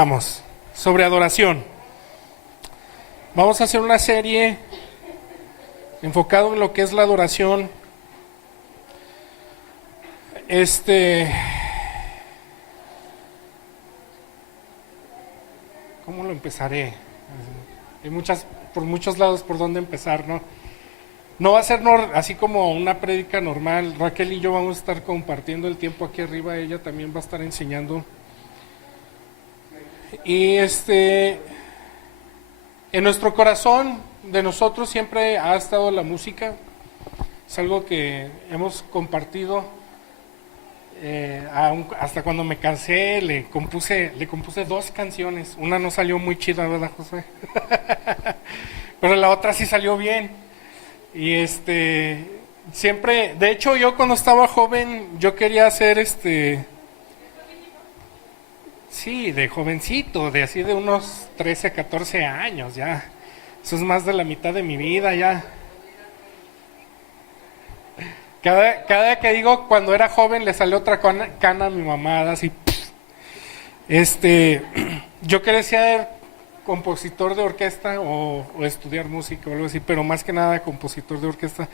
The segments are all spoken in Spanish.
Vamos, sobre adoración. Vamos a hacer una serie enfocado en lo que es la adoración. ¿Cómo lo empezaré? Hay por muchos lados por donde empezar, ¿no? No va a ser así como una prédica normal. Raquel y yo vamos a estar compartiendo el tiempo aquí arriba. Ella también va a estar enseñando. Y en nuestro corazón de nosotros siempre ha estado la música. Es algo que hemos compartido. Hasta cuando me cansé le compuse 2 canciones. Una no salió muy chida, ¿verdad, José? Pero la otra sí salió bien. Y siempre, de hecho yo cuando estaba joven yo quería hacer sí, de jovencito, de así de unos 13, 14 años ya. Eso es más de la mitad de mi vida ya. Cada que digo cuando era joven le salió otra cana a mi mamá, así. Yo quería ser compositor de orquesta o estudiar música o algo así, pero más que nada compositor de orquesta.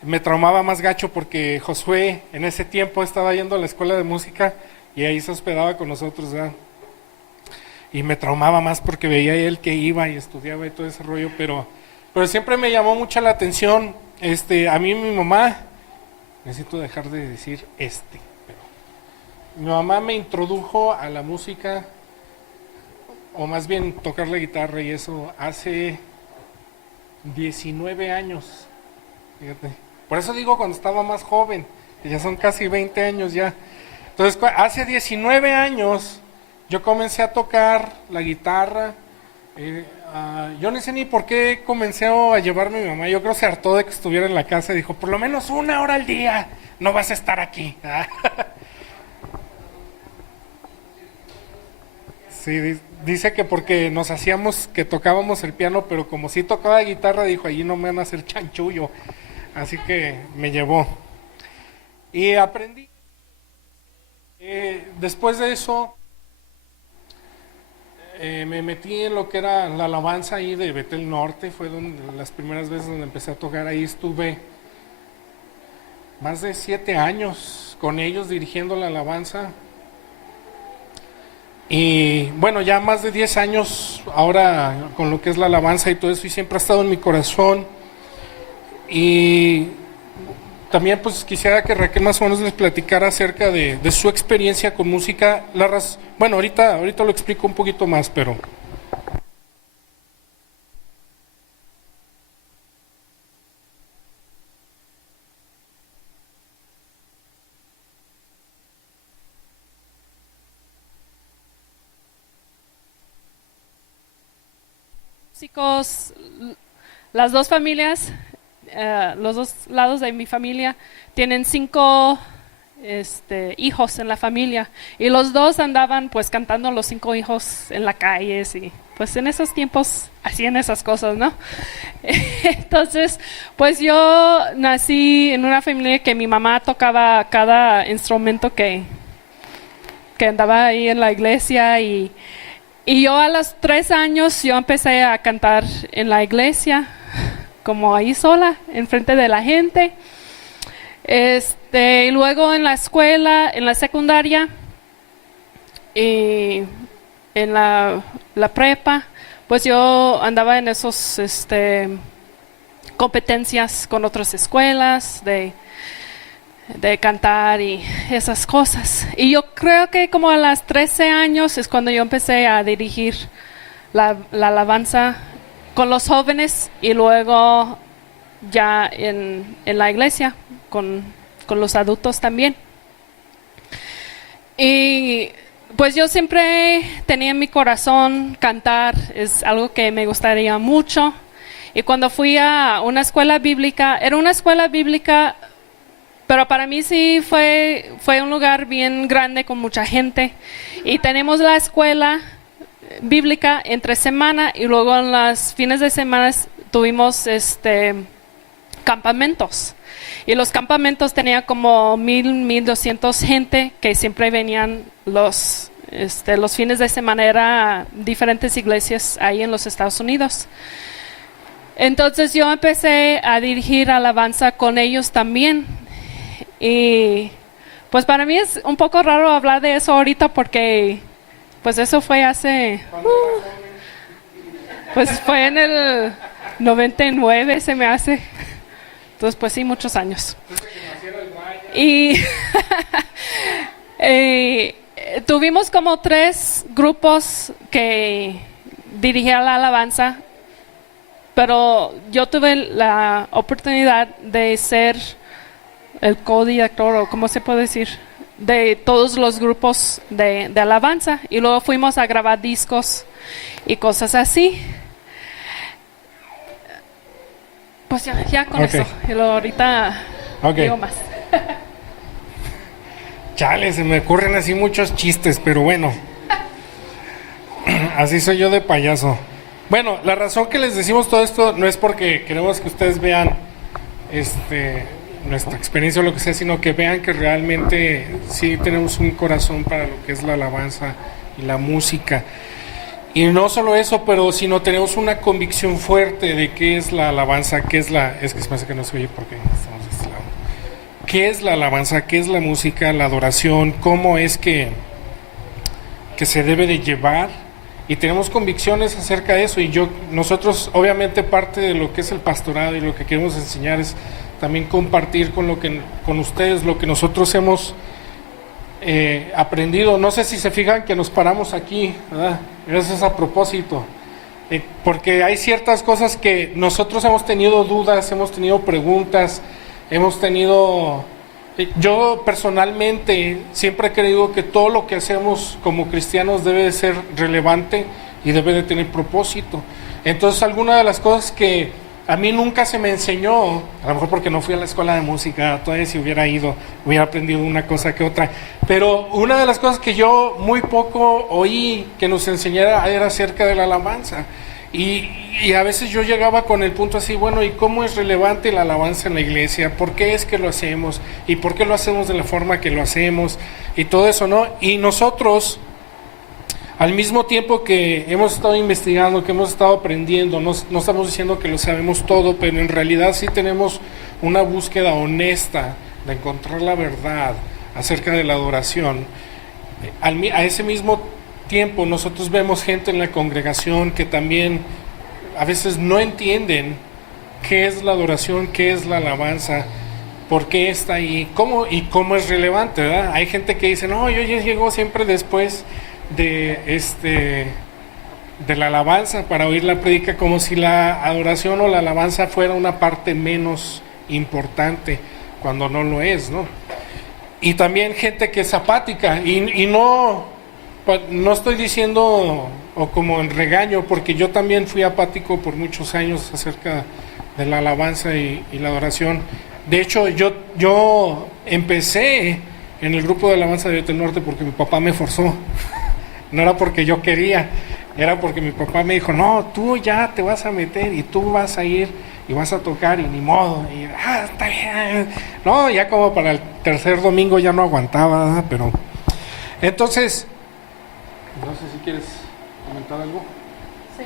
Me traumaba más gacho porque Josué en ese tiempo estaba yendo a la escuela de música y ahí se hospedaba con nosotros, ¿verdad? Y me traumaba más porque veía a él que iba y estudiaba y todo ese rollo, pero siempre me llamó mucho la atención. A mí mi mamá, necesito dejar de decir pero mi mamá me introdujo a la música, o más bien tocar la guitarra y eso, hace 19 años, fíjate. Por eso digo cuando estaba más joven, que ya son casi 20 años ya. Entonces, hace 19 años yo comencé a tocar la guitarra. Yo no sé ni por qué comencé a llevarme a mi mamá. Yo creo que se hartó de que estuviera en la casa y dijo, por lo menos 1 hora al día no vas a estar aquí. Sí, dice que porque nos hacíamos que tocábamos el piano, pero como sí tocaba guitarra, dijo, allí no me van a hacer chanchullo. Así que me llevó. Y aprendí. Después de eso, me metí en lo que era la alabanza ahí de Betel Norte. Fue las primeras veces donde empecé a tocar. Ahí estuve más de 7 años con ellos dirigiendo la alabanza. Y bueno, ya más de 10 años ahora con lo que es la alabanza y todo eso, y siempre ha estado en mi corazón. Y también pues quisiera que Raquel más o menos les platicara acerca de su experiencia con música. Bueno, ahorita lo explico un poquito más, pero... Músicos, las dos familias, los dos lados de mi familia tienen 5 hijos en la familia, y los dos andaban pues cantando los 5 hijos en la calle, y pues en esos tiempos hacían esas cosas, ¿no? Entonces pues yo nací en una familia que mi mamá tocaba cada instrumento que andaba ahí en la iglesia, y yo a los 3 años yo empecé a cantar en la iglesia, como ahí sola, enfrente de la gente. Y luego en la escuela, en la secundaria, y en la prepa, pues yo andaba en esos competencias con otras escuelas de cantar y esas cosas. Y yo creo que como a los 13 años es cuando yo empecé a dirigir la alabanza con los jóvenes, y luego ya en la iglesia con los adultos también. Y pues yo siempre tenía en mi corazón cantar, es algo que me gustaría mucho. Y cuando fui a una escuela bíblica, era una escuela bíblica, pero para mí sí fue un lugar bien grande con mucha gente, y tenemos la escuela bíblica entre semana, y luego en los fines de semana tuvimos campamentos, y los campamentos tenían como 1,200 gente que siempre venían los los fines de semana era diferentes iglesias ahí en los Estados Unidos. Entonces yo empecé a dirigir alabanza con ellos también. Y pues para mí es un poco raro hablar de eso ahorita porque pues eso fue hace... pues fue en el 99 se me hace. Entonces pues sí, muchos años. Y tuvimos como 3 grupos que dirigían la alabanza, pero yo tuve la oportunidad de ser el codirector, o cómo se puede decir, de todos los grupos de alabanza, y luego fuimos a grabar discos y cosas así. Pues ya con eso, y luego ahorita digo más. Chale, se me ocurren así muchos chistes, pero bueno, así soy yo de payaso. Bueno, la razón que les decimos todo esto no es porque queremos que ustedes vean nuestra experiencia o lo que sea, sino que vean que realmente sí tenemos un corazón para lo que es la alabanza y la música. Y no solo eso, pero sino tenemos una convicción fuerte de qué es la alabanza, es que se me hace que no se oye porque estamos de este lado. ¿Qué es la alabanza? ¿Qué es la música? La adoración, cómo es que se debe de llevar, y tenemos convicciones acerca de eso. Y nosotros obviamente parte de lo que es el pastorado y lo que queremos enseñar es también compartir con ustedes lo que nosotros hemos aprendido. No sé si se fijan que nos paramos aquí, ¿verdad? Eso es a propósito, porque hay ciertas cosas que nosotros hemos tenido dudas, hemos tenido preguntas, yo personalmente siempre he creído que todo lo que hacemos como cristianos debe de ser relevante y debe de tener propósito. Entonces, alguna de las cosas que a mí nunca se me enseñó, a lo mejor porque no fui a la escuela de música, todavía si hubiera ido, hubiera aprendido una cosa que otra, pero una de las cosas que yo muy poco oí que nos enseñara era acerca de la alabanza. Y a veces yo llegaba con el punto así, bueno, ¿y cómo es relevante la alabanza en la iglesia? ¿Por qué es que lo hacemos? ¿Y por qué lo hacemos de la forma que lo hacemos? Y todo eso, ¿no? Y nosotros, al mismo tiempo que hemos estado investigando, que hemos estado aprendiendo, no estamos diciendo que lo sabemos todo, pero en realidad sí tenemos una búsqueda honesta de encontrar la verdad acerca de la adoración. A ese mismo tiempo nosotros vemos gente en la congregación que también a veces no entienden qué es la adoración, qué es la alabanza, por qué está ahí, cómo es relevante, ¿verdad? Hay gente que dice, no, yo ya llego siempre después de la alabanza para oír la prédica, como si la adoración o la alabanza fuera una parte menos importante, cuando no lo es, ¿no? Y también gente que es apática, y no estoy diciendo o como en regaño, porque yo también fui apático por muchos años acerca de la alabanza y la adoración. De hecho, yo empecé en el grupo de alabanza de Hotel Norte porque mi papá me forzó. No era porque yo quería, era porque mi papá me dijo, no, tú ya te vas a meter y tú vas a ir y vas a tocar, y ni modo. Y está bien. No, ya como para el tercer domingo ya no aguantaba, ¿verdad? Pero entonces, no sé si quieres comentar algo. Sí.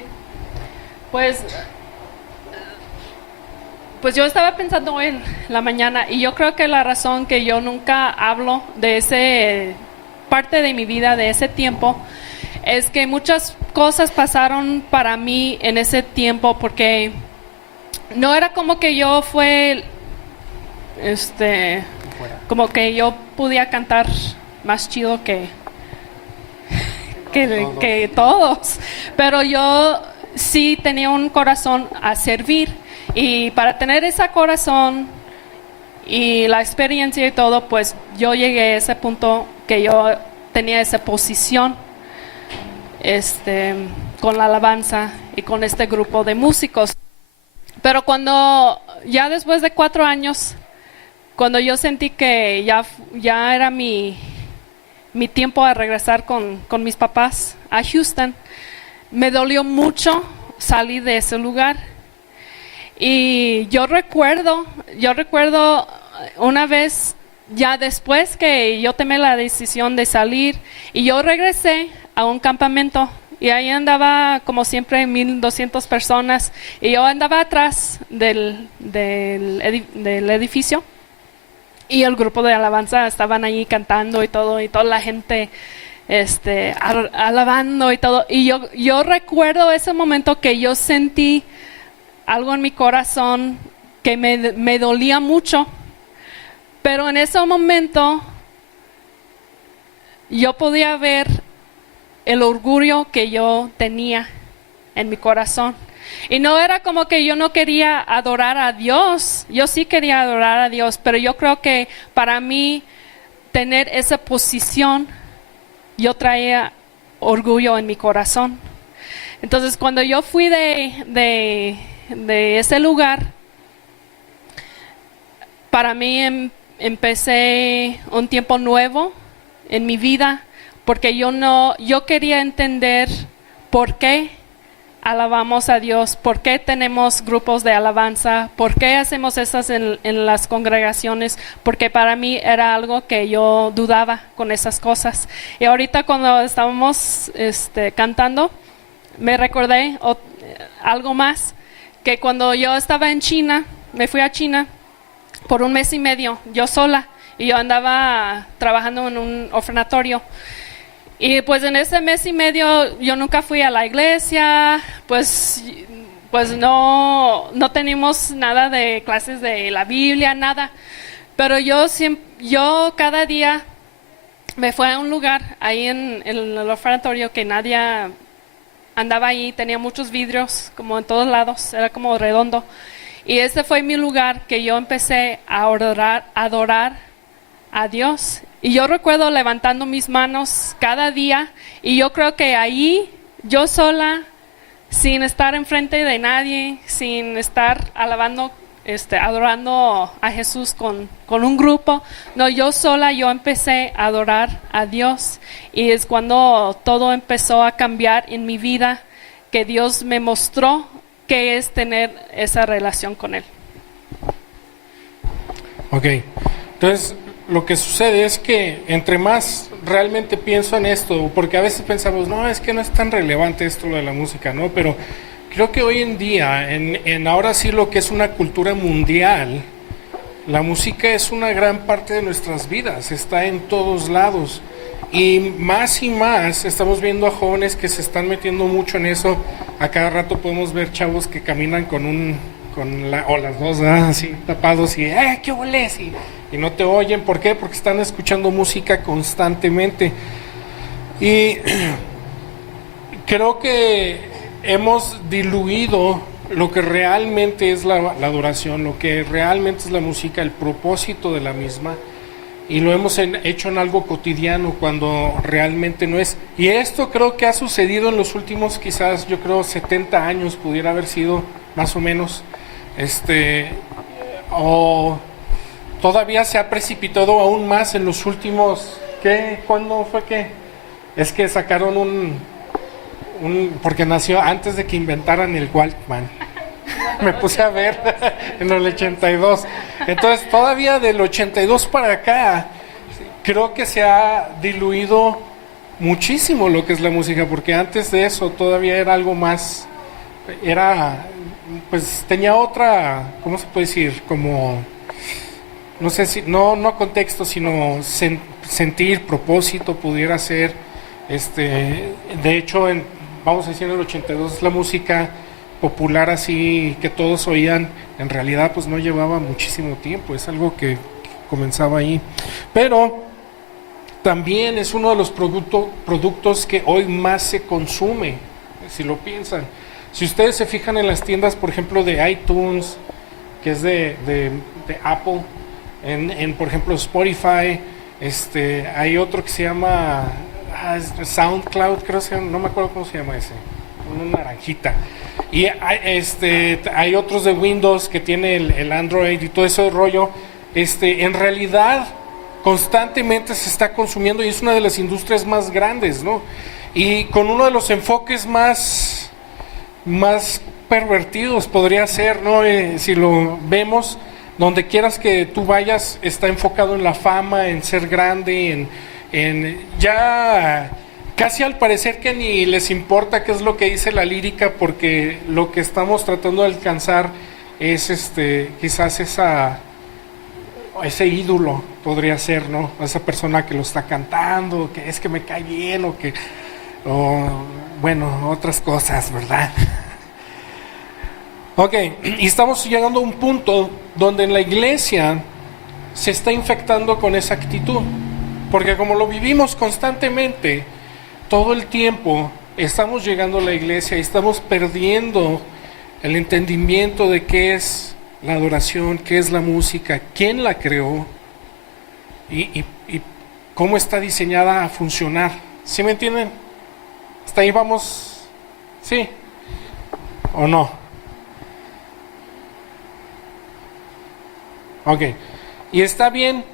Pues yo estaba pensando hoy en la mañana, y yo creo que la razón que yo nunca hablo de ese parte de mi vida, de ese tiempo, es que muchas cosas pasaron para mí en ese tiempo, porque no era como que yo como que yo podía cantar más chido que todos, pero yo sí tenía un corazón a servir, y para tener ese corazón y la experiencia y todo, pues yo llegué a ese punto que yo tenía esa posición con la alabanza y con este grupo de músicos. Pero cuando ya después de 4 años, cuando yo sentí que ya era mi tiempo a regresar con mis papás a Houston, me dolió mucho salir de ese lugar. Y yo recuerdo una vez ya después que yo tomé la decisión de salir y yo regresé a un campamento y ahí andaba como siempre 1,200 personas y yo andaba atrás del edificio y el grupo de alabanza estaban ahí cantando y toda la gente alabando y todo. Y yo recuerdo ese momento que yo sentí algo en mi corazón que me dolía mucho. Pero en ese momento yo podía ver el orgullo que yo tenía en mi corazón. Y no era como que yo no quería adorar a Dios, yo sí quería adorar a Dios, pero yo creo que para mí tener esa posición, yo traía orgullo en mi corazón. Entonces cuando yo fui de ese lugar, para mí empecé un tiempo nuevo en mi vida, porque yo quería entender por qué alabamos a Dios, por qué tenemos grupos de alabanza, por qué hacemos esas en las congregaciones, porque para mí era algo que yo dudaba con esas cosas. Y ahorita cuando estábamos cantando, me recordé algo más, que cuando yo estaba en China, me fui a China por 1 mes y medio, yo sola, y yo andaba trabajando en un orfanatorio. Y pues en ese mes y medio yo nunca fui a la iglesia, pues no teníamos nada de clases de la Biblia, nada. Pero yo cada día me fui a un lugar ahí en el orfanatorio que nadie andaba ahí, tenía muchos vidrios como en todos lados, era como redondo. Y ese fue mi lugar que yo empecé a adorar a Dios. Y yo recuerdo levantando mis manos cada día y yo creo que ahí yo sola, sin estar enfrente de nadie, sin estar adorando a Jesús con un grupo, no, yo sola, yo empecé a adorar a Dios y es cuando todo empezó a cambiar en mi vida, que Dios me mostró qué es tener esa relación con Él. Ok, entonces lo que sucede es que entre más realmente pienso en esto, porque a veces pensamos, no, es que no es tan relevante esto lo de la música, ¿no? Pero creo que hoy en día, en ahora sí lo que es una cultura mundial, la música es una gran parte de nuestras vidas, está en todos lados. Y más estamos viendo a jóvenes que se están metiendo mucho en eso. A cada rato podemos ver chavos que caminan o las dos, así tapados y ¿qué olés? Y no te oyen. ¿Por qué? Porque están escuchando música constantemente. Y creo que hemos diluido lo que realmente es la adoración, lo que realmente es la música, el propósito de la misma, y lo hemos hecho en algo cotidiano cuando realmente no es. Y esto creo que ha sucedido en los últimos, quizás yo creo 70 años pudiera haber sido más o menos, o todavía se ha precipitado aún más en los últimos, ¿cuándo fue que? Es que sacaron porque nació antes de que inventaran el Walkman. Me puse a ver en el 82. Entonces todavía del 82 para acá creo que se ha diluido muchísimo lo que es la música, porque antes de eso todavía era algo más, pues tenía otra, ¿cómo se puede decir? Como, no sé si, no contexto, sino sentir, propósito, pudiera ser, de hecho, vamos a decir en el 82 la música popular así que todos oían, en realidad pues no llevaba muchísimo tiempo, es algo que comenzaba ahí, pero también es uno de los productos que hoy más se consume, si lo piensan. Si ustedes se fijan en las tiendas, por ejemplo, de iTunes, que es de Apple, por ejemplo Spotify, hay otro que se llama SoundCloud, creo que no me acuerdo cómo se llama ese, una naranjita. Y hay otros de Windows que tiene el Android y todo ese rollo. En realidad constantemente se está consumiendo y es una de las industrias más grandes, ¿no? Y con uno de los enfoques más pervertidos podría ser, ¿no? Si lo vemos, Donde quieras que tú vayas, está enfocado en la fama, en ser grande, en ya casi al parecer que ni les importa qué es lo que dice la lírica, porque lo que estamos tratando de alcanzar es quizás ese ídolo podría ser, ¿no? Esa persona que lo está cantando, que es que me cae bien, o bueno, otras cosas, ¿verdad? Ok, y estamos llegando a un punto donde en la iglesia se está infectando con esa actitud, porque como lo vivimos constantemente, todo el tiempo estamos llegando a la iglesia y estamos perdiendo el entendimiento de qué es la adoración, qué es la música, quién la creó y cómo está diseñada a funcionar. ¿Sí me entienden? ¿Hasta ahí vamos? ¿Sí o no? Ok, y está bien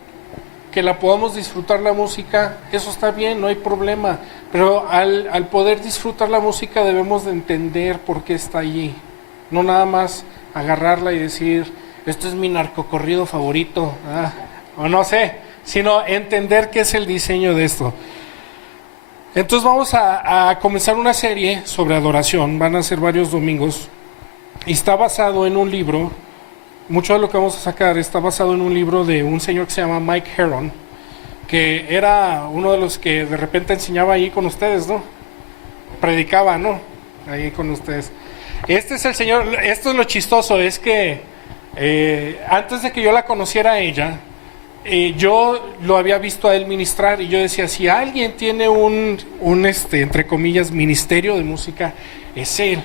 que la podamos disfrutar la música, eso está bien, no hay problema, pero al poder disfrutar la música debemos de entender por qué está allí, no nada más agarrarla y decir, esto es mi narcocorrido favorito, o no sé, sino entender qué es el diseño de esto. Entonces vamos a comenzar una serie sobre adoración, van a ser varios domingos, y está basado en un libro. Mucho de lo que vamos a sacar está basado en un libro de un señor que se llama Mike Heron, que era uno de los que de repente enseñaba ahí con ustedes, ¿no? Predicaba, ¿no? Ahí con ustedes. Este es el señor, esto es lo chistoso, es que antes de que yo la conociera a ella, yo lo había visto a él ministrar y yo decía, si alguien tiene un entre comillas, ministerio de música, es él.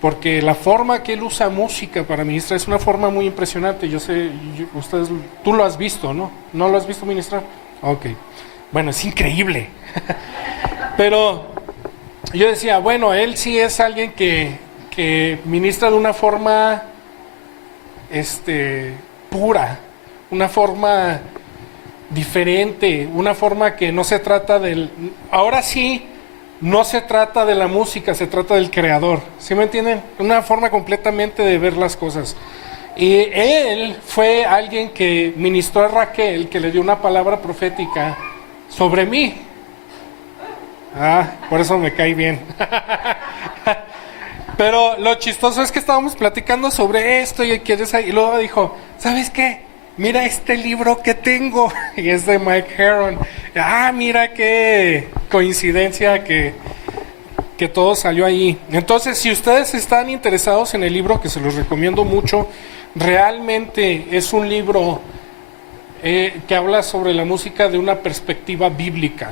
Porque la forma que él usa música para ministrar es una forma muy impresionante. Yo sé, ustedes, tú lo has visto, ¿no? ¿No lo has visto ministrar? Ok. Bueno, es increíble. Pero yo decía, bueno, él sí es alguien que ministra de una forma pura, una forma diferente, una forma que no se trata del... Ahora sí, no se trata de la música, se trata del creador, ¿sí me entienden? Una forma completamente de ver las cosas. Y él fue alguien que ministró a Raquel, que le dio una palabra profética sobre mí. Por eso me cae bien. Pero lo chistoso es que estábamos platicando sobre esto y luego dijo, ¿sabes qué? Mira este libro que tengo, y es de Mike Heron. Mira qué coincidencia que todo salió ahí. Entonces, si ustedes están interesados en el libro, que se los recomiendo mucho, realmente es un libro que habla sobre la música de una perspectiva bíblica.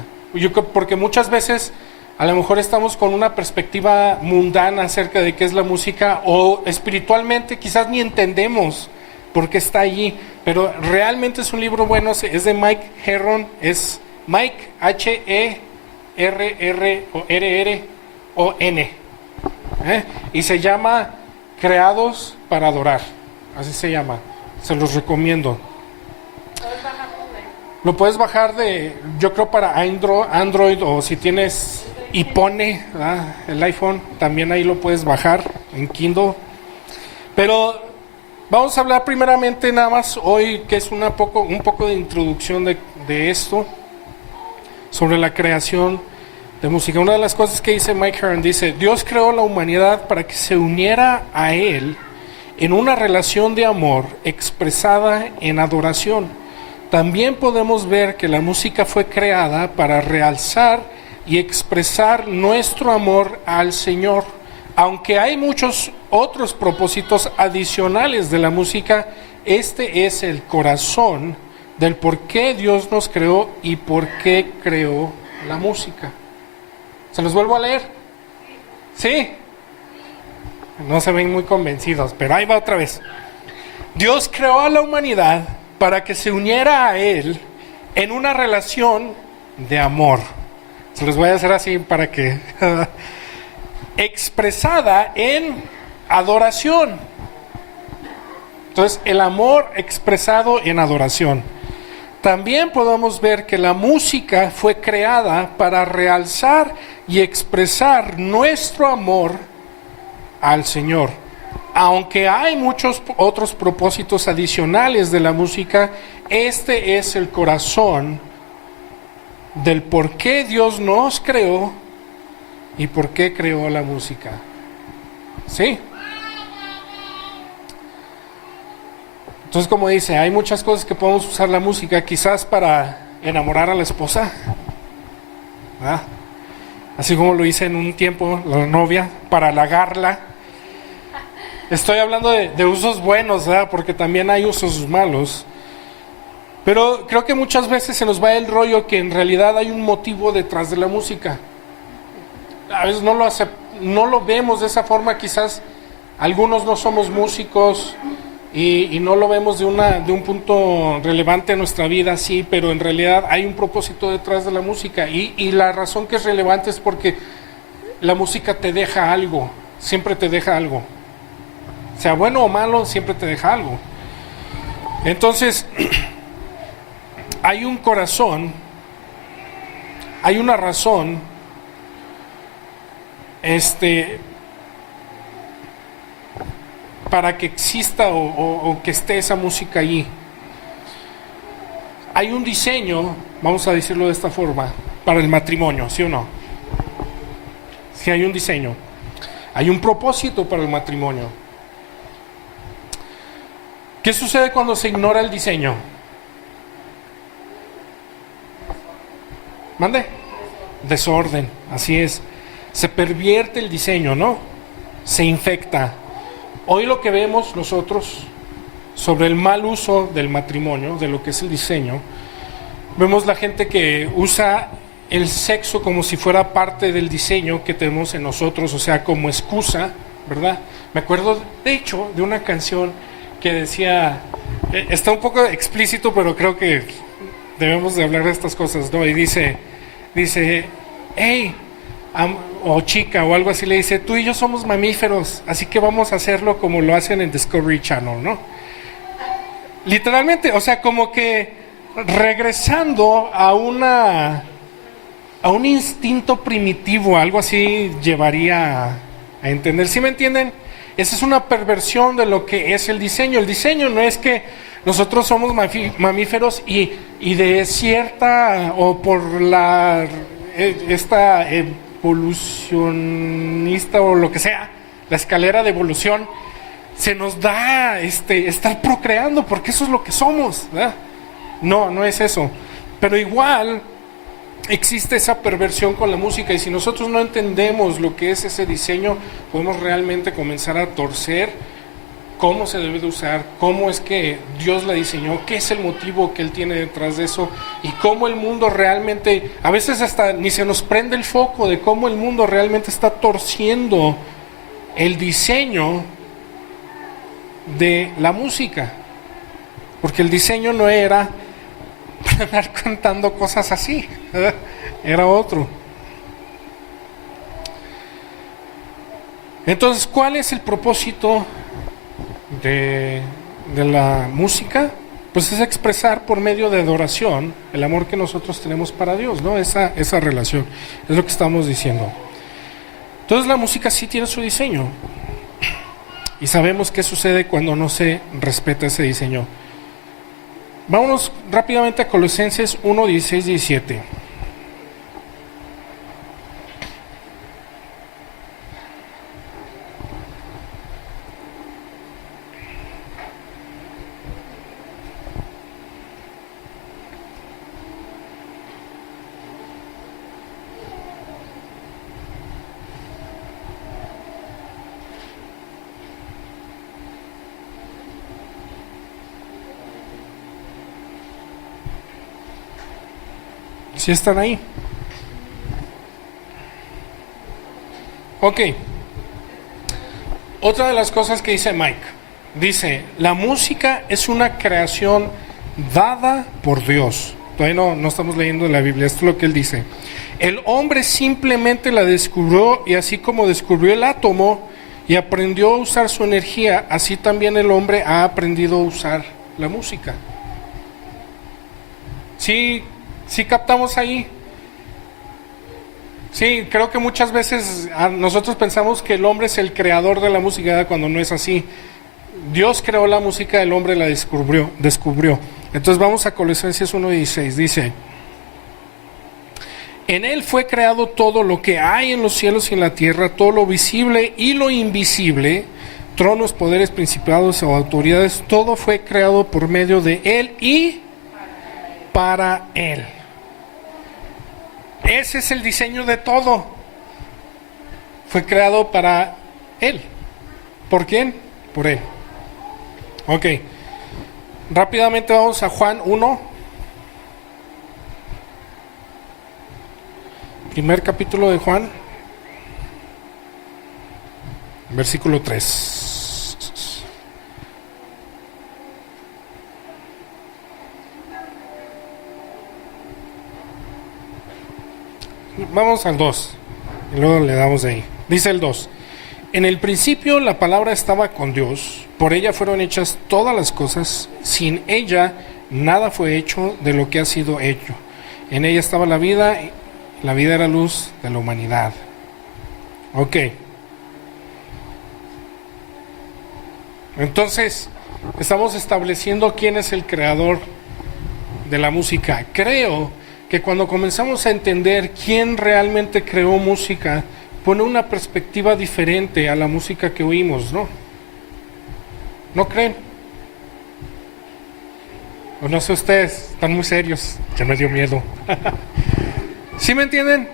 Porque muchas veces a lo mejor estamos con una perspectiva mundana acerca de qué es la música, o espiritualmente quizás ni entendemos por qué está allí, pero realmente es un libro bueno, es de Mike Heron, es Mike Herrron, y se llama Creados para Adorar, así se llama, se los recomiendo. Lo puedes bajar yo creo para Android, o si tienes iPhone, el iPhone, también ahí lo puedes bajar en Kindle. Pero vamos a hablar primeramente nada más hoy, que es un poco de introducción de esto, sobre la creación de música. Una de las cosas que dice Mike Heron, dice, Dios creó la humanidad para que se uniera a Él en una relación de amor expresada en adoración. También podemos ver que la música fue creada para realzar y expresar nuestro amor al Señor. Aunque hay muchos otros propósitos adicionales de la música, este es el corazón del por qué Dios nos creó y por qué creó la música. ¿Se los vuelvo a leer? ¿Sí? No se ven muy convencidos, pero ahí va otra vez. Dios creó a la humanidad para que se uniera a Él en una relación de amor. Se los voy a hacer así para que... expresada en adoración. Entonces, el amor expresado en adoración. También podemos ver que la música fue creada para realzar y expresar nuestro amor al Señor. aunque hay muchos otros propósitos adicionales de la música, este es el corazón del por qué Dios nos creó y por qué creó la música. ¿Sí? Entonces, como dice, hay muchas cosas que podemos usar la música, quizás para enamorar a la esposa, ¿verdad? Así como lo hice en un tiempo la novia, para halagarla. Estoy hablando de usos buenos, ¿verdad? Porque también hay usos malos. Pero creo que muchas veces se nos va el rollo que en realidad hay un motivo detrás de la música. A veces no lo vemos de esa forma, quizás algunos no somos músicos y no lo vemos de un punto relevante en nuestra vida, sí, pero en realidad hay un propósito detrás de la música y la razón que es relevante es porque la música te deja algo, siempre te deja algo. Sea bueno o malo, siempre te deja algo. Entonces, hay un corazón, hay una razón, para que exista o que esté esa música allí. Hay un diseño, vamos a decirlo de esta forma, para el matrimonio, ¿sí o no? Sí, hay un diseño. Hay un propósito para el matrimonio. ¿Qué sucede cuando se ignora el diseño? ¿Mande? Desorden, así es. Se pervierte el diseño, ¿no? Se infecta. Hoy lo que vemos nosotros sobre el mal uso del matrimonio, de lo que es el diseño, vemos la gente que usa el sexo como si fuera parte del diseño que tenemos en nosotros, o sea, como excusa, ¿verdad? Me acuerdo, de hecho, de una canción que decía, está un poco explícito, pero creo que debemos de hablar de estas cosas, ¿no? Y dice, hey, o chica o algo así, le dice, tú y yo somos mamíferos, así que vamos a hacerlo como lo hacen en Discovery Channel, ¿no? Literalmente, o sea, como que regresando a un instinto primitivo, algo así llevaría a entender, ¿sí me entienden? Esa es una perversión de lo que es el diseño. El diseño no es que nosotros somos mamíferos y de cierta o por esta evolucionista o lo que sea, la escalera de evolución, se nos da estar procreando porque eso es lo que somos, ¿verdad? No es eso. Pero igual existe esa perversión con la música y si nosotros no entendemos lo que es ese diseño, podemos realmente comenzar a torcer cómo se debe de usar, cómo es que Dios la diseñó, qué es el motivo que Él tiene detrás de eso y cómo el mundo realmente, a veces hasta ni se nos prende el foco de cómo el mundo realmente está torciendo el diseño de la música, porque el diseño no era para andar cantando cosas así, ¿verdad? Era otro. Entonces, ¿cuál es el propósito de la música? Pues es expresar por medio de adoración el amor que nosotros tenemos para Dios, ¿no? Esa relación, es lo que estamos diciendo. Entonces la música sí tiene su diseño y sabemos qué sucede cuando no se respeta ese diseño. Vámonos rápidamente a Colosenses 1, 16, 17. ¿Sí están ahí? Ok. Otra de las cosas que dice Mike, dice, la música es una creación dada por Dios. Todavía no estamos leyendo la Biblia, esto es lo que él dice. El hombre simplemente la descubrió y así como descubrió el átomo y aprendió a usar su energía, así también el hombre ha aprendido a usar la música. ¿Sí captamos ahí? Sí, creo que muchas veces nosotros pensamos que el hombre es el creador de la música cuando no es así. Dios creó la música, el hombre la descubrió. Entonces vamos a Colosenses 1:16, dice: en él fue creado todo lo que hay en los cielos y en la tierra, todo lo visible y lo invisible, tronos, poderes, principados o autoridades, todo fue creado por medio de él y para él. Ese es el diseño de todo. Fue creado para él. ¿Por quién? Por él. Ok. Rápidamente vamos a Juan 1. Primer capítulo de Juan. Versículo 3. Vamos al 2 y luego le damos de ahí. Dice el 2: en el principio la palabra estaba con Dios, por ella fueron hechas todas las cosas, sin ella nada fue hecho de lo que ha sido hecho. En ella estaba la vida era luz de la humanidad. Ok. Entonces, estamos estableciendo quién es el creador de la música. Creo que cuando comenzamos a entender quién realmente creó música, pone una perspectiva diferente a la música que oímos, ¿no? ¿No creen? O no sé ustedes, están muy serios, ya me dio miedo. ¿Sí me entienden?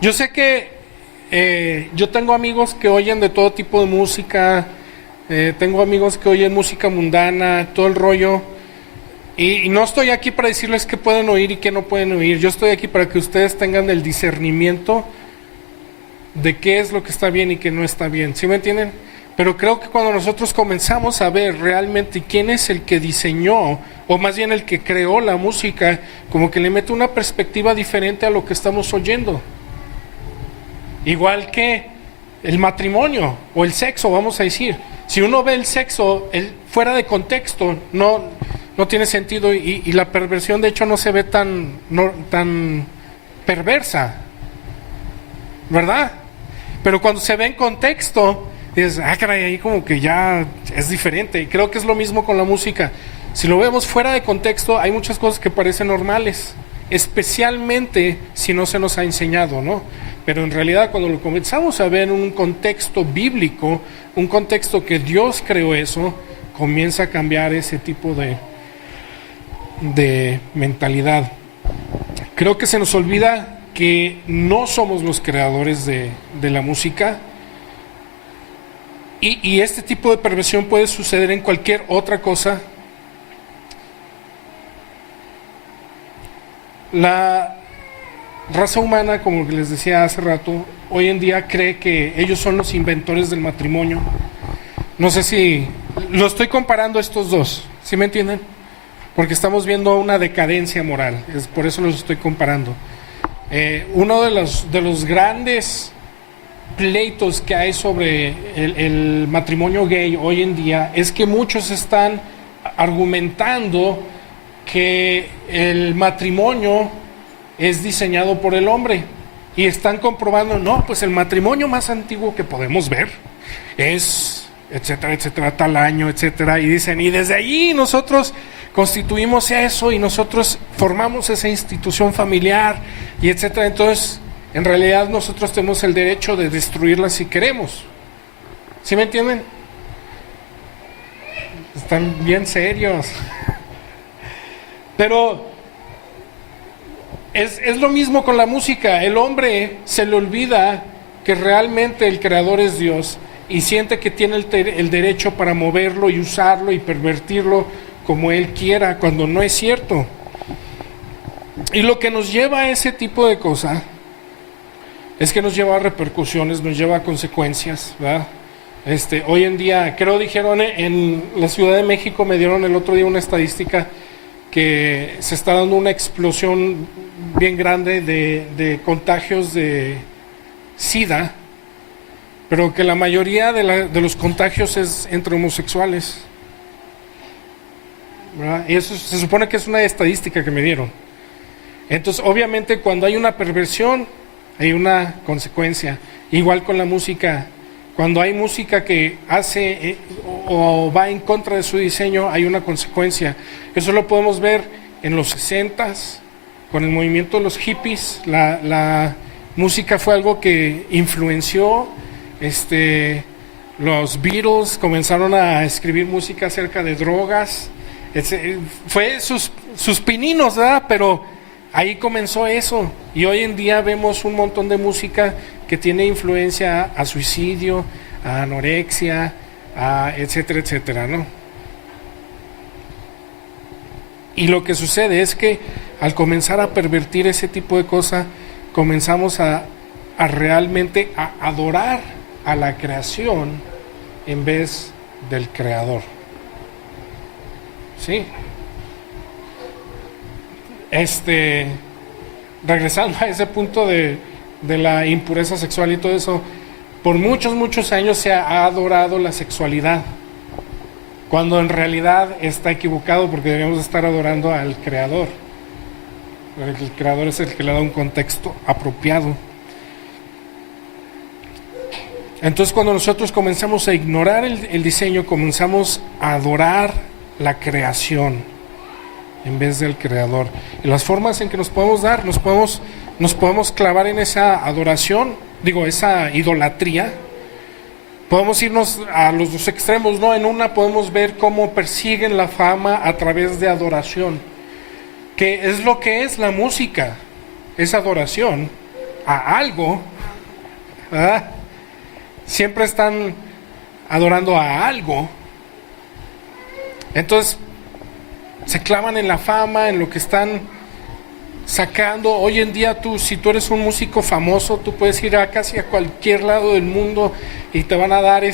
Yo sé que yo tengo amigos que oyen de todo tipo de música, tengo amigos que oyen música mundana, todo el rollo. Y no estoy aquí para decirles qué pueden oír y qué no pueden oír. Yo estoy aquí para que ustedes tengan el discernimiento de qué es lo que está bien y qué no está bien. ¿Sí me entienden? Pero creo que cuando nosotros comenzamos a ver realmente quién es el que diseñó, o más bien el que creó la música, como que le mete una perspectiva diferente a lo que estamos oyendo. Igual que el matrimonio o el sexo, vamos a decir. Si uno ve el sexo fuera de contexto, no tiene sentido, y la perversión de hecho no se ve tan perversa, ¿verdad? Pero cuando se ve en contexto, dices, caray, ahí como que ya es diferente. Y creo que es lo mismo con la música. Si lo vemos fuera de contexto, hay muchas cosas que parecen normales, especialmente si no se nos ha enseñado, ¿no? Pero en realidad cuando lo comenzamos a ver en un contexto bíblico, un contexto que Dios creó eso, comienza a cambiar ese tipo de mentalidad. Creo que se nos olvida que no somos los creadores de la música, y este tipo de perversión puede suceder en cualquier otra cosa. La raza humana, como les decía hace rato, hoy en día cree que ellos son los inventores del matrimonio. No sé si lo estoy comparando a estos dos, ¿sí me entienden? Porque estamos viendo una decadencia moral, es por eso los estoy comparando. Uno de los grandes pleitos que hay sobre el matrimonio gay hoy en día es que muchos están argumentando que el matrimonio es diseñado por el hombre, y están comprobando, no, pues el matrimonio más antiguo que podemos ver es etcétera, etcétera, tal año, etcétera, y dicen, y desde allí nosotros constituimos eso y nosotros formamos esa institución familiar y etcétera. Entonces, en realidad nosotros tenemos el derecho de destruirla si queremos. ¿Sí me entienden? Están bien serios. Pero es lo mismo con la música. El hombre se le olvida que realmente el creador es Dios y siente que tiene el derecho para moverlo y usarlo y pervertirlo como él quiera, cuando no es cierto. Y lo que nos lleva a ese tipo de cosas es que nos lleva a repercusiones, nos lleva a consecuencias, ¿verdad? Hoy en día, creo dijeron en la Ciudad de México, me dieron el otro día una estadística que se está dando una explosión bien grande de contagios de SIDA, pero que la mayoría de los contagios es entre homosexuales, ¿verdad? Y eso se supone que es una estadística que me dieron. Entonces, obviamente, cuando hay una perversión, hay una consecuencia. Igual con la música, cuando hay música que hace o va en contra de su diseño, hay una consecuencia. Eso lo podemos ver en los 60s, con el movimiento de los hippies. La música fue algo que influenció, los Beatles comenzaron a escribir música acerca de drogas. Fue sus pininos, ¿verdad? Pero ahí comenzó eso, y hoy en día vemos un montón de música que tiene influencia a suicidio, a anorexia, etcétera, etcétera, ¿no? Y lo que sucede es que al comenzar a pervertir ese tipo de cosas, comenzamos a realmente a adorar a la creación en vez del creador. ¿Sí? Regresando a ese punto de la impureza sexual y todo eso, por muchos años se ha adorado la sexualidad, cuando en realidad está equivocado, porque debemos estar adorando al Creador. El Creador es el que le da un contexto apropiado. Entonces, cuando nosotros comenzamos a ignorar el diseño, comenzamos a adorar la creación en vez del Creador. Y las formas en que nos podemos dar, nos podemos clavar en esa adoración, esa idolatría. Podemos irnos a los dos extremos, ¿no? En una podemos ver cómo persiguen la fama a través de adoración, que es lo que es la música, es adoración a algo, ¿verdad? Siempre están adorando a algo. Entonces se clavan en la fama, en lo que están sacando. Hoy en día si tú eres un músico famoso, tú puedes ir casi a cualquier lado del mundo y te van a dar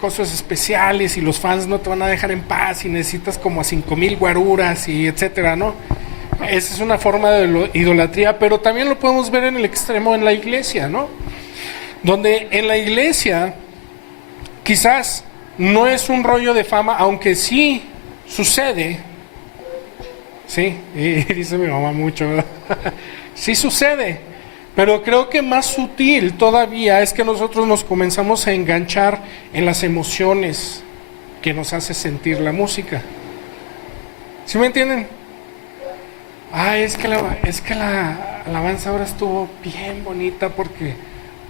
cosas especiales, y los fans no te van a dejar en paz, y necesitas como a 5,000 guaruras y etcétera, ¿no? Esa es una forma de idolatría, pero también lo podemos ver en el extremo en la iglesia, ¿no? Donde en la iglesia quizás no es un rollo de fama, aunque sí sucede. Sí, y dice mi mamá mucho, ¿verdad? Sí sucede, pero creo que más sutil todavía es que nosotros nos comenzamos a enganchar en las emociones que nos hace sentir la música. ¿Sí me entienden? Es que la alabanza ahora estuvo bien bonita, porque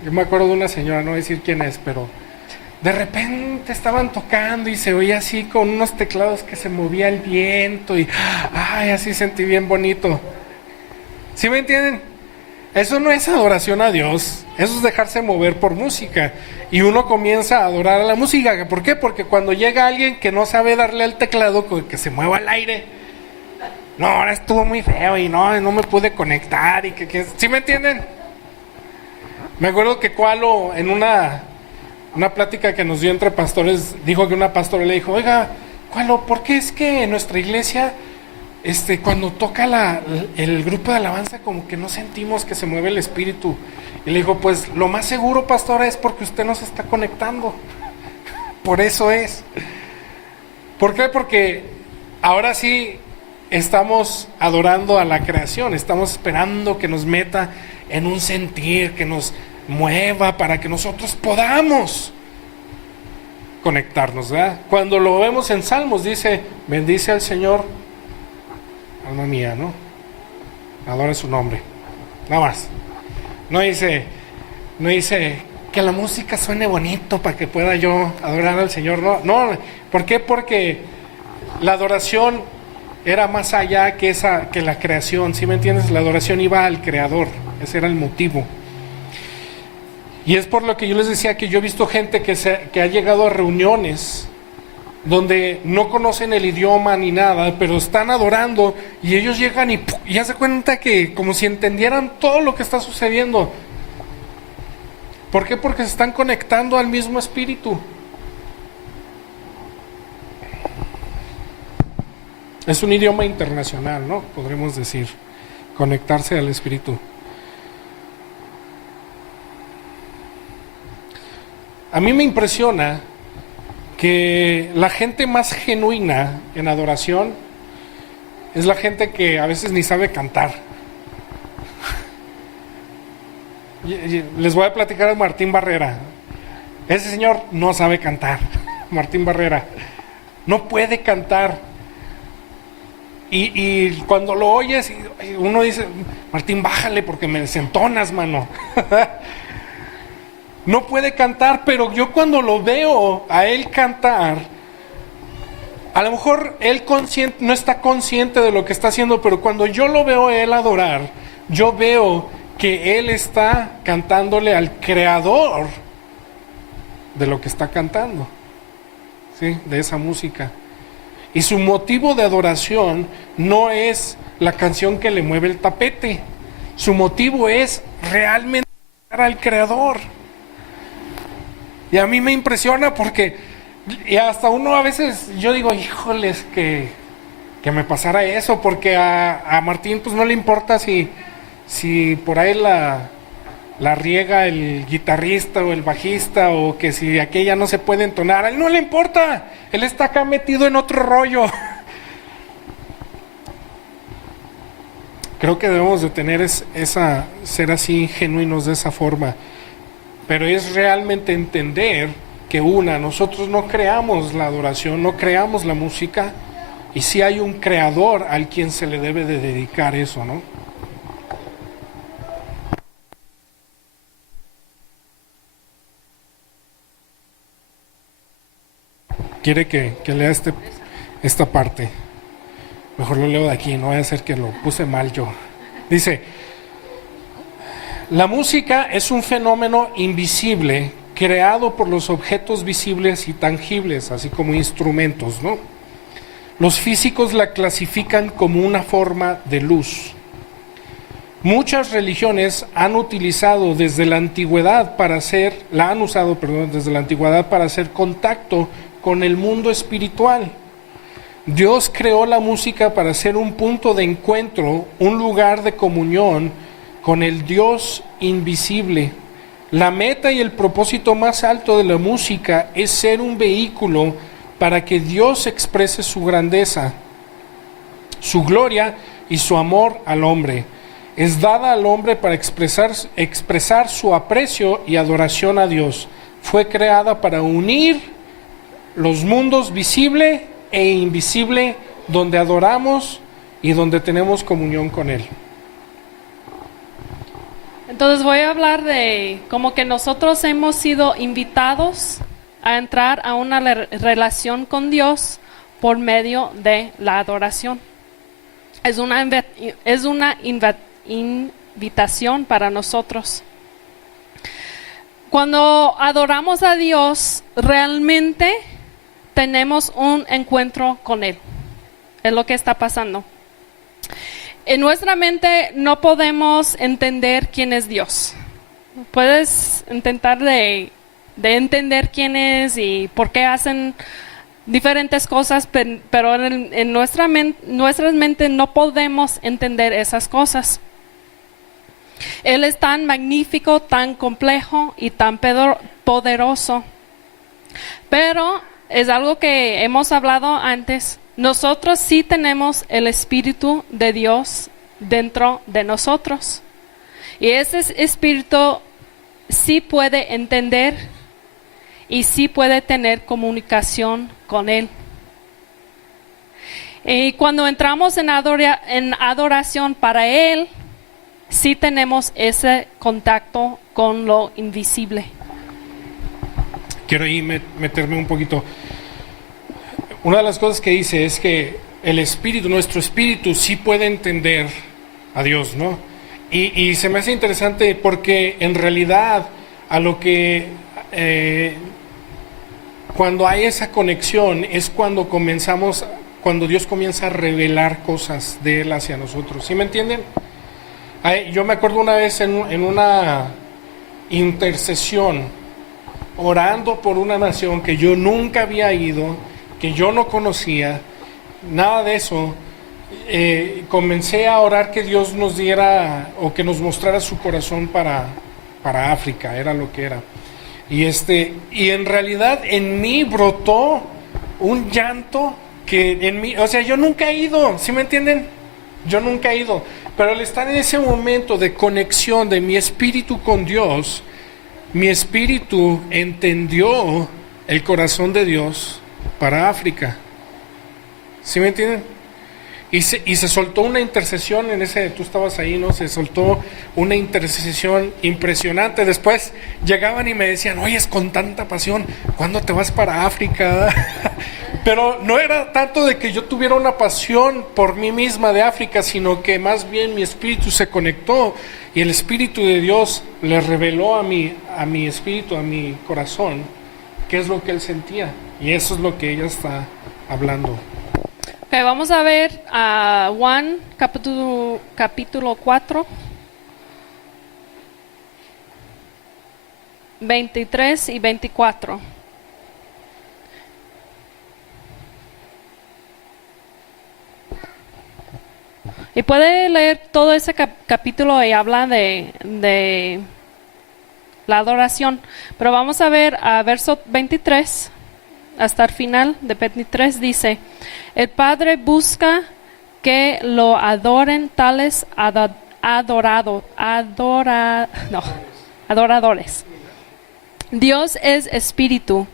yo me acuerdo de una señora, no voy a decir quién es, pero de repente estaban tocando y se oía así con unos teclados que se movía el viento, y así sentí bien bonito. ¿Sí me entienden? Eso no es adoración a Dios, eso es dejarse mover por música, y uno comienza a adorar a la música. ¿Por qué? Porque cuando llega alguien que no sabe darle al teclado, que se mueva al aire, no, ahora estuvo muy feo y no me pude conectar, y ¿sí me entienden? Me acuerdo que Cualo, en una plática que nos dio entre pastores, dijo que una pastora le dijo: oiga, Cualo, ¿por qué es que en nuestra iglesia cuando toca el grupo de alabanza como que no sentimos que se mueve el espíritu? Y le dijo: pues lo más seguro, pastora, es porque usted no se está conectando. Por eso es. ¿Por qué? Porque ahora sí estamos adorando a la creación, estamos esperando que nos meta en un sentir, que nos mueva para que nosotros podamos conectarnos, ¿verdad? Cuando lo vemos en Salmos, dice: bendice al Señor, alma mía, ¿no? Adora su nombre, nada más. No dice que la música suene bonito para que pueda yo adorar al Señor, no. ¿Por qué? Porque la adoración era más allá que la creación, ¿sí me entiendes? La adoración iba al Creador, ese era el motivo. Y es por lo que yo les decía que yo he visto gente que ha llegado a reuniones donde no conocen el idioma ni nada, pero están adorando, y ellos llegan y ya se cuenta que como si entendieran todo lo que está sucediendo. ¿Por qué? Porque se están conectando al mismo espíritu. Es un idioma internacional, ¿no? Podremos decir, conectarse al espíritu. A mí me impresiona que la gente más genuina en adoración es la gente que a veces ni sabe cantar. Les voy a platicar de Martín Barrera. Ese señor no sabe cantar. Martín Barrera no puede cantar. Y cuando lo oyes, uno dice: Martín, bájale porque me desentonas, mano. No puede cantar, pero yo cuando lo veo a él cantar, a lo mejor él no está consciente de lo que está haciendo, pero cuando yo lo veo a él adorar, yo veo que él está cantándole al creador de lo que está cantando, ¿sí? De esa música. Y su motivo de adoración no es la canción que le mueve el tapete. Su motivo es realmente adorar al creador. Y a mí me impresiona porque, y hasta uno a veces, yo digo, híjoles, que me pasara eso, porque a Martín pues no le importa si por ahí la riega el guitarrista o el bajista, o que si aquella no se puede entonar, a él no le importa, él está acá metido en otro rollo. Creo que debemos de tener ser así genuinos de esa forma, pero es realmente entender que nosotros no creamos la adoración, no creamos la música, y sí hay un creador al quien se le debe de dedicar eso, ¿no? Quiere que lea esta parte. Mejor lo leo de aquí, no vaya a ser que lo puse mal yo. Dice: la música es un fenómeno invisible creado por los objetos visibles y tangibles, así como instrumentos, ¿no? Los físicos la clasifican como una forma de luz. Muchas religiones han utilizado desde la antigüedad para hacer contacto con el mundo espiritual. Dios creó la música para ser un punto de encuentro, un lugar de comunión con el Dios invisible. La meta y el propósito más alto de la música es ser un vehículo para que Dios exprese su grandeza, su gloria y su amor al hombre. Es dada al hombre para expresar su aprecio y adoración a Dios. Fue creada para unir los mundos visible e invisible, donde adoramos y donde tenemos comunión con Él. Entonces voy a hablar de como que nosotros hemos sido invitados a entrar a una relación con Dios por medio de la adoración. Es una invitación para nosotros. Cuando adoramos a Dios, realmente tenemos un encuentro con Él. Es lo que está pasando. En nuestra mente no podemos entender quién es Dios. Puedes intentar de entender quién es y por qué hacen diferentes cosas, pero en nuestras mentes no podemos entender esas cosas. Él es tan magnífico, tan complejo y tan poderoso. Pero es algo que hemos hablado antes. Nosotros sí tenemos el Espíritu de Dios dentro de nosotros. Y ese Espíritu sí puede entender y sí puede tener comunicación con Él. Y cuando entramos en adoración para Él, sí tenemos ese contacto con lo invisible. Quiero ahí meterme un poquito. Una de las cosas que dice es que el espíritu, nuestro espíritu, sí puede entender a Dios, ¿no? Y se me hace interesante porque en realidad a lo que cuando hay esa conexión es cuando Dios comienza a revelar cosas de Él hacia nosotros. ¿Sí me entienden? Yo me acuerdo una vez en una intercesión, orando por una nación que yo nunca había ido, que yo no conocía, nada de eso. Comencé a orar que Dios nos diera o que nos mostrara su corazón para África, era lo que era. Y en realidad en mí brotó un llanto que en mí, o sea, yo nunca he ido, ¿sí me entienden? Yo nunca he ido, Pero al estar en ese momento de conexión de mi espíritu con Dios, mi espíritu entendió el corazón de Dios para África. ¿Sí me entienden? Y se soltó una intercesión en ese, tú estabas ahí, ¿no? Se soltó una intercesión impresionante. Después llegaban y me decían, oye, es con tanta pasión, ¿cuándo te vas para África? Pero no era tanto de que yo tuviera una pasión por mí misma de África, sino que más bien mi espíritu se conectó y el Espíritu de Dios le reveló a mi espíritu, a mi corazón, qué es lo que él sentía. Y eso es lo que ella está hablando. Okay, vamos a ver a Juan capítulo 4, 23 y 24. Y puede leer todo ese capítulo y habla de la adoración. Pero vamos a ver a verso 23, hasta el final de 23 dice: el Padre busca que lo adoren tales adoradores. Dios es espíritu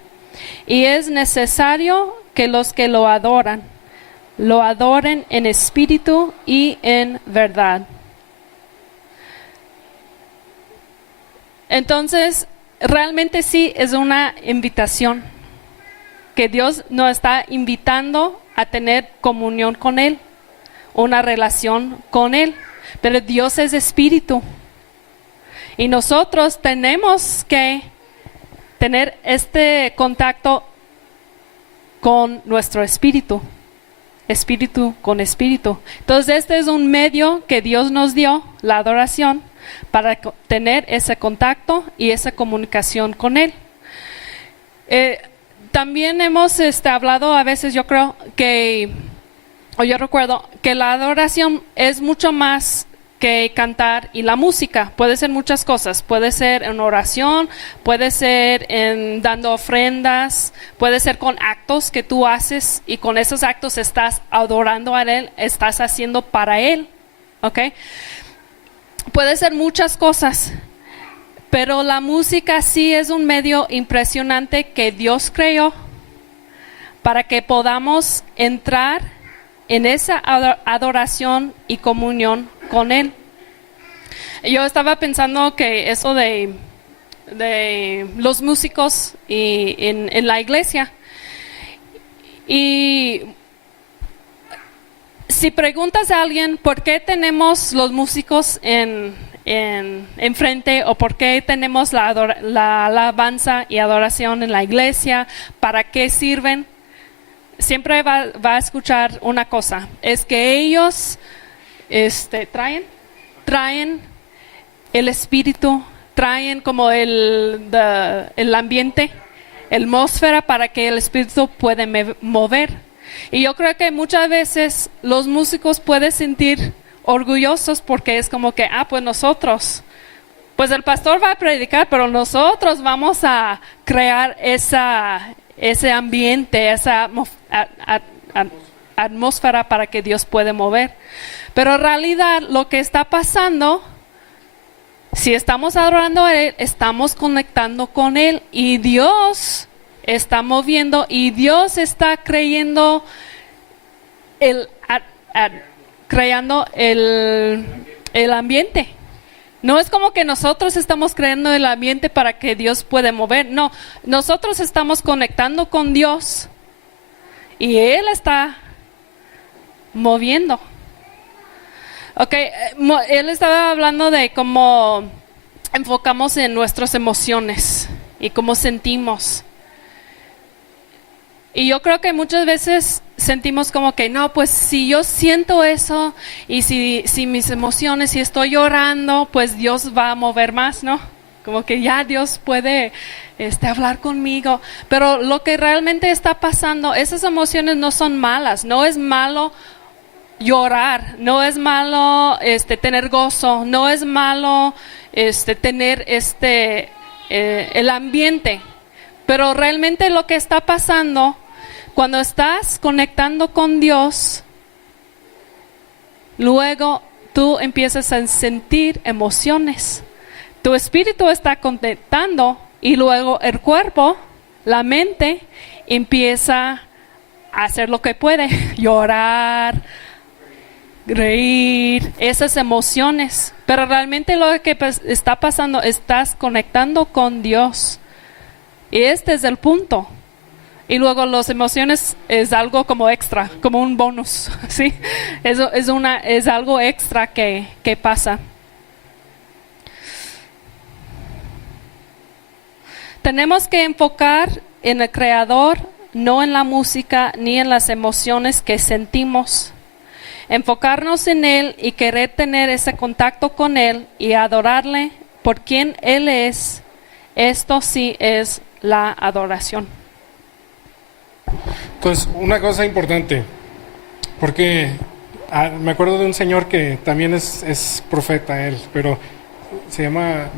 y es necesario que los que lo adoren en espíritu y en verdad. Entonces, realmente sí es una invitación que Dios nos está invitando a tener comunión con Él, una relación con Él. Pero Dios es espíritu y nosotros tenemos que tener este contacto con nuestro espíritu, espíritu con espíritu. Entonces este es un medio que Dios nos dio, la adoración, para tener ese contacto y esa comunicación con Él. También hemos hablado a veces, yo creo que, o yo recuerdo, que la adoración es mucho más que cantar y la música. Puede ser muchas cosas, puede ser en oración, puede ser en dando ofrendas, puede ser con actos que tú haces y con esos actos estás adorando a Él, estás haciendo para Él, ¿ok? Puede ser muchas cosas. Pero la música sí es un medio impresionante que Dios creó para que podamos entrar en esa adoración y comunión con Él. Yo estaba pensando que eso de los músicos en la iglesia, y si preguntas a alguien por qué tenemos los músicos enfrente, o por qué tenemos la alabanza y adoración en la iglesia, para qué sirven, siempre va a escuchar una cosa: es que ellos traen el espíritu, traen como el ambiente, la atmósfera para que el espíritu pueda mover. Y yo creo que muchas veces los músicos pueden sentir orgullosos porque es como que, pues nosotros, pues el pastor va a predicar, pero nosotros vamos a crear ese ambiente, esa atmósfera para que Dios pueda mover. Pero en realidad lo que está pasando, si estamos adorando a Él, estamos conectando con Él y Dios está moviendo y Dios está creando el ambiente. No es como que nosotros estamos creando el ambiente para que Dios pueda mover. No, nosotros estamos conectando con Dios y Él está moviendo. Él estaba hablando de cómo enfocamos en nuestras emociones y cómo sentimos. Y yo creo que muchas veces sentimos como que no, pues si yo siento eso y si mis emociones, si estoy llorando, pues Dios va a mover más, ¿no? Como que ya Dios puede hablar conmigo. Pero lo que realmente está pasando, esas emociones no son malas. No es malo llorar, no es malo tener gozo, no es malo tener el ambiente. Pero realmente lo que está pasando cuando estás conectando con Dios, luego tú empiezas a sentir emociones. Tu espíritu está contentando y luego el cuerpo, la mente, empieza a hacer lo que puede, llorar, reír, esas emociones. Pero realmente lo que está pasando, estás conectando con Dios. Y este es el punto. Y luego las emociones es algo como extra, como un bonus, ¿sí? Es algo extra que pasa. Tenemos que enfocar en el Creador, no en la música ni en las emociones que sentimos. Enfocarnos en Él y querer tener ese contacto con Él y adorarle por quien Él es. Esto sí es la adoración. Entonces, una cosa importante, porque me acuerdo de un señor que también es profeta él, pero se llama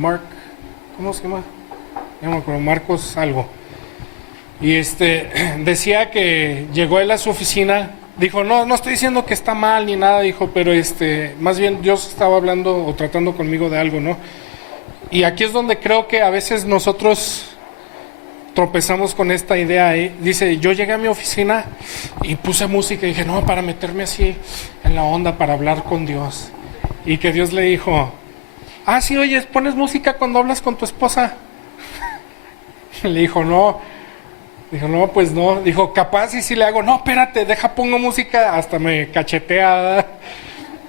¿cómo se llama? No me acuerdo, Marcos algo. Y decía que llegó él a su oficina, dijo, no estoy diciendo que está mal ni nada, dijo, pero más bien Dios estaba hablando o tratando conmigo de algo, ¿no? Y aquí es donde creo que a veces nosotros tropezamos con esta idea. Dice, yo llegué a mi oficina y puse música y dije, no, para meterme así en la onda, para hablar con Dios. Y que Dios le dijo, sí, oye, ¿pones música cuando hablas con tu esposa? Le dijo, no. Dijo, no, pues no. Dijo, capaz y si le hago, no, espérate, pongo música, hasta me cachetea.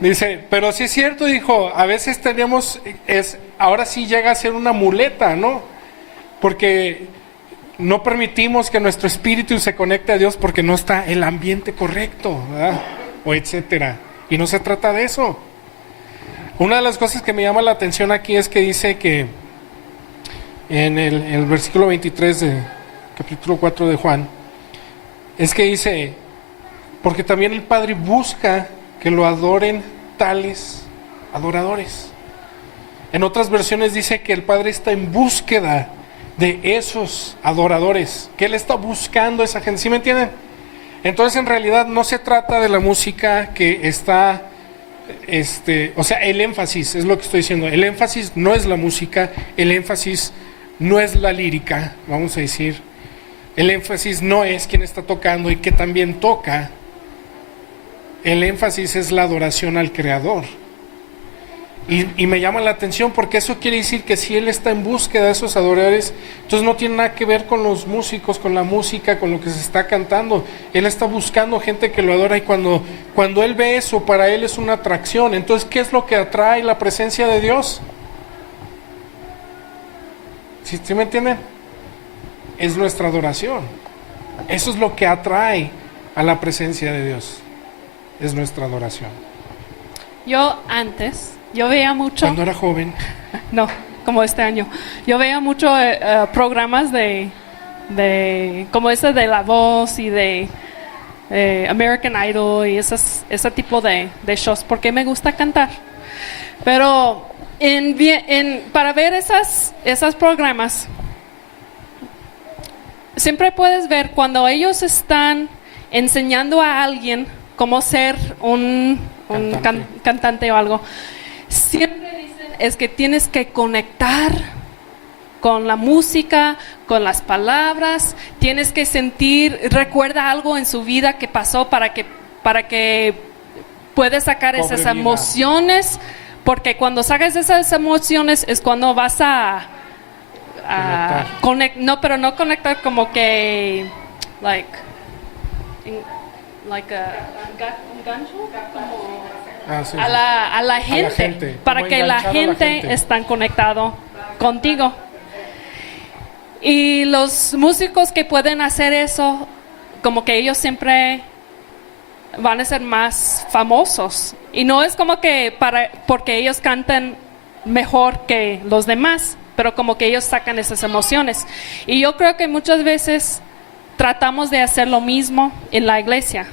Dice, pero sí es cierto, dijo, a veces ahora sí llega a ser una muleta, ¿no? Porque no permitimos que nuestro espíritu se conecte a Dios porque no está el ambiente correcto, ¿verdad? O etcétera. Y no se trata de eso. Una de las cosas que me llama la atención aquí es que dice que en el versículo 23 de capítulo 4 de Juan, es que dice, porque también el Padre busca que lo adoren tales adoradores. En otras versiones dice que el Padre está en búsqueda de esos adoradores, que Él está buscando a esa gente, ¿sí me entienden? Entonces en realidad no se trata de la música que está, o sea, el énfasis, es lo que estoy diciendo, el énfasis no es la música, el énfasis no es la lírica, vamos a decir, el énfasis no es quien está tocando y que también toca, el énfasis es la adoración al Creador. Y me llama la atención porque eso quiere decir que si Él está en búsqueda de esos adoradores, entonces no tiene nada que ver con los músicos, con la música, con lo que se está cantando. Él está buscando gente que lo adora y cuando Él ve eso, para Él es una atracción. Entonces, ¿qué es lo que atrae la presencia de Dios? ¿Sí me entienden? Es nuestra adoración. Eso es lo que atrae a la presencia de Dios. Es nuestra adoración. Yo veía mucho... Cuando era joven. No, como este año. Yo veía mucho programas de como ese de La Voz y de American Idol y ese tipo de shows, porque me gusta cantar. Pero para ver esos programas, siempre puedes ver cuando ellos están enseñando a alguien cómo ser un cantante o algo. Siempre dicen es que tienes que conectar con la música, con las palabras, tienes que recuerda algo en su vida que pasó para que puedas sacar esas emociones, porque cuando sacas esas emociones es cuando vas a conectar, no conectar como que un gancho, Sí. a la gente, para que la gente esté conectado contigo. Y los músicos que pueden hacer eso, como que ellos siempre van a ser más famosos. Y no es como que porque ellos cantan mejor que los demás, pero como que ellos sacan esas emociones. Y yo creo que muchas veces tratamos de hacer lo mismo en la iglesia.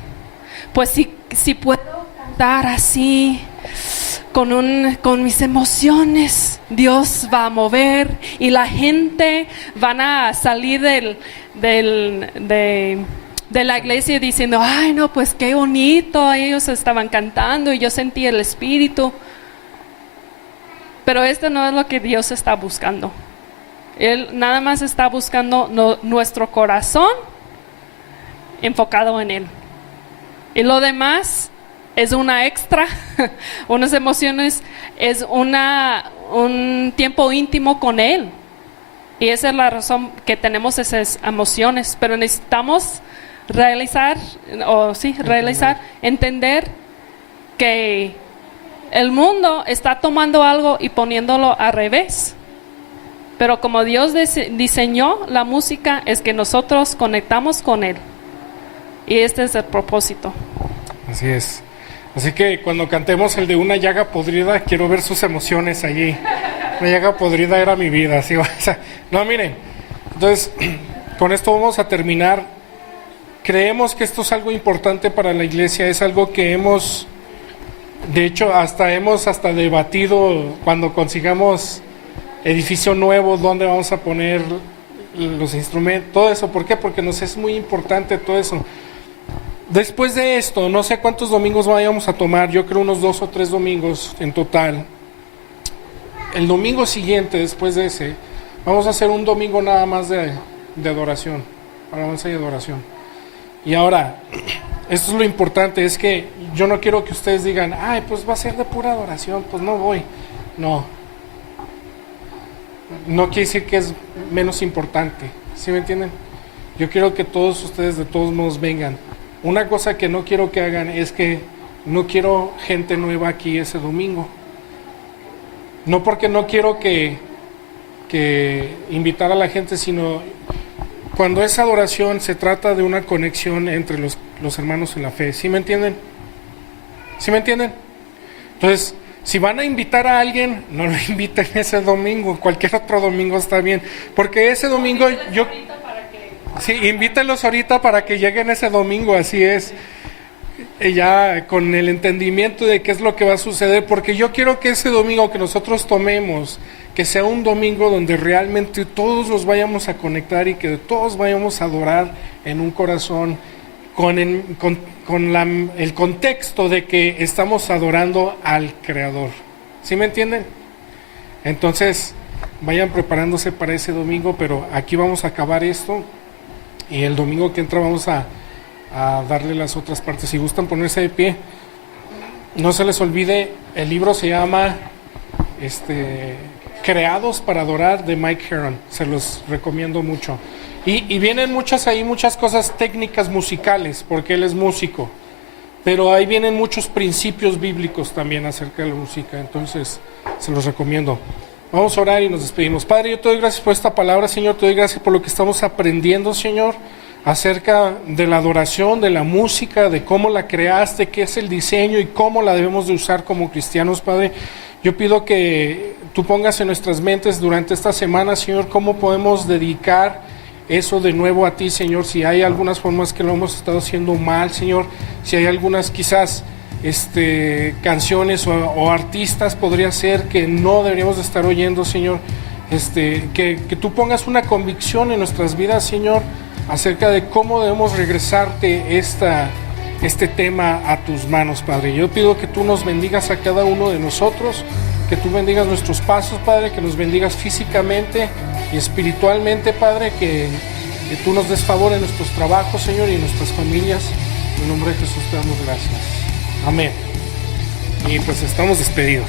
Pues si puedo cantar así, con mis emociones, Dios va a mover y la gente van a salir de la iglesia diciendo, ay no, pues qué bonito, ellos estaban cantando y yo sentí el espíritu. Pero esto no es lo que Dios está buscando. Él nada más está buscando nuestro corazón enfocado en Él. Y lo demás es una extra, unas emociones, es un tiempo íntimo con Él. Y esa es la razón que tenemos esas emociones. Pero necesitamos realizar, entender que el mundo está tomando algo y poniéndolo al revés. Pero como Dios diseñó la música, es que nosotros conectamos con Él. Y este es el propósito. Así es. Así que cuando cantemos el de una llaga podrida, quiero ver sus emociones allí. Una llaga podrida era mi vida. Así va. No, miren. Entonces, con esto vamos a terminar. Creemos que esto es algo importante para la iglesia. Es algo que hemos, de hecho, hemos debatido cuando consigamos edificio nuevo, dónde vamos a poner los instrumentos, todo eso. ¿Por qué? Porque nos es muy importante todo eso. Después de esto, no sé cuántos domingos vayamos a tomar, yo creo unos 2 o 3 domingos en total. El domingo siguiente, después de ese, vamos a hacer un domingo nada más de adoración, alabanza y adoración. Y ahora, esto es lo importante, es que yo no quiero que ustedes digan, ay, pues va a ser de pura adoración, pues no voy. No quiere decir que es menos importante, ¿sí me entienden? Yo quiero que todos ustedes de todos modos vengan. Una cosa que no quiero que hagan es que no quiero gente nueva aquí ese domingo. No porque no quiero que invitar a la gente, sino cuando es adoración se trata de una conexión entre los hermanos en la fe. ¿Sí me entienden? ¿Sí me entienden? Entonces, si van a invitar a alguien, no lo inviten ese domingo, cualquier otro domingo está bien, porque ese domingo sí, invítenlos ahorita para que lleguen ese domingo, así es, ya con el entendimiento de qué es lo que va a suceder, porque yo quiero que ese domingo que nosotros tomemos, que sea un domingo donde realmente todos nos vayamos a conectar y que todos vayamos a adorar en un corazón, con el contexto de que estamos adorando al Creador. ¿Sí me entienden? Entonces, vayan preparándose para ese domingo, pero aquí vamos a acabar esto y el domingo que entra vamos a darle las otras partes. Si gustan ponerse de pie, no se les olvide, el libro se llama Creados para Adorar, de Mike Heron, se los recomiendo mucho. Y vienen muchas cosas técnicas musicales, porque él es músico, pero ahí vienen muchos principios bíblicos también acerca de la música, entonces se los recomiendo. Vamos a orar y nos despedimos. Padre, yo te doy gracias por esta palabra, Señor, te doy gracias por lo que estamos aprendiendo, Señor, acerca de la adoración, de la música, de cómo la creaste, qué es el diseño y cómo la debemos de usar como cristianos, Padre. Yo pido que tú pongas en nuestras mentes durante esta semana, Señor, cómo podemos dedicar eso de nuevo a ti, Señor. Si hay algunas formas que lo hemos estado haciendo mal, Señor, si hay algunas quizás canciones o artistas, podría ser que no deberíamos de estar oyendo, Señor, que tú pongas una convicción en nuestras vidas, Señor, acerca de cómo debemos regresarte este tema a tus manos, Padre. Yo pido que tú nos bendigas a cada uno de nosotros, que tú bendigas nuestros pasos, Padre, que nos bendigas físicamente y espiritualmente, Padre, que tú nos des favor en nuestros trabajos, Señor, y en nuestras familias. En el nombre de Jesús te damos gracias. Amén. Y pues estamos despedidos.